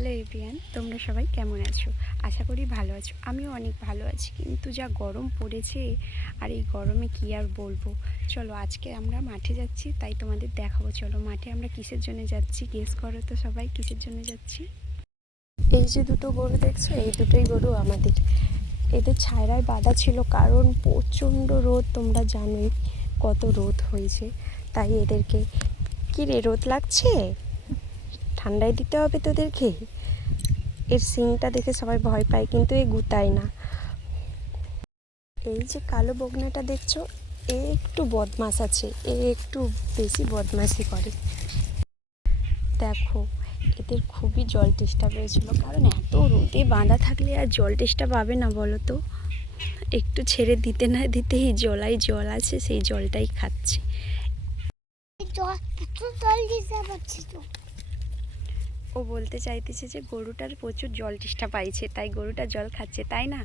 Hello everyone, তোমরা সবাই কেমন আছো? আশা করি ভালো আছো। আমিও অনেক ভালো আছি, কিন্তু যা গরম পড়েছে আর এই গরমে কি আর বলবো। চলো আজকে আমরা মাঠে যাচ্ছি, তাই তোমাদের দেখাবো। চলো মাঠে আমরা কিসের জন্য যাচ্ছি, গেস করো তো সবাই কিসের জন্য যাচ্ছি। এই যে দুটো গরু দেখছো, এই দুটোই গরু আমাদের। এদের ছায়রায় বাঁধা ছিল, কারণ প্রচণ্ড রোদ, তোমরা জানোই কত রোদ হয়েছে। তাই এদেরকে, কি রে রোদ লাগছে, ঠান্ডায় দিতে হবে তোদেরকে। এর সিংটা দেখে সবাই ভয় পায়, কিন্তু এ গুতায় না। এই যে কালো বগনাটা দেখছো, এ একটু বদমাশ আছে, এ একটু বেশি বদমাশি করে। দেখো, এদের খুবই জল তেষ্টা পেয়েছিল, কারণ এত রোদে বাঁধা থাকলে আর জল তেষ্টা পাবে না বলো তো। একটু ছেড়ে দিতে না দিতেই জলাই জল আছে, সেই জলটাই খাচ্ছে। ও বলতে চাইতেছে যে গরুটার প্রচুর জল তেষ্টা পাইছে, তাই গরুটা জল খাচ্ছে, তাই না?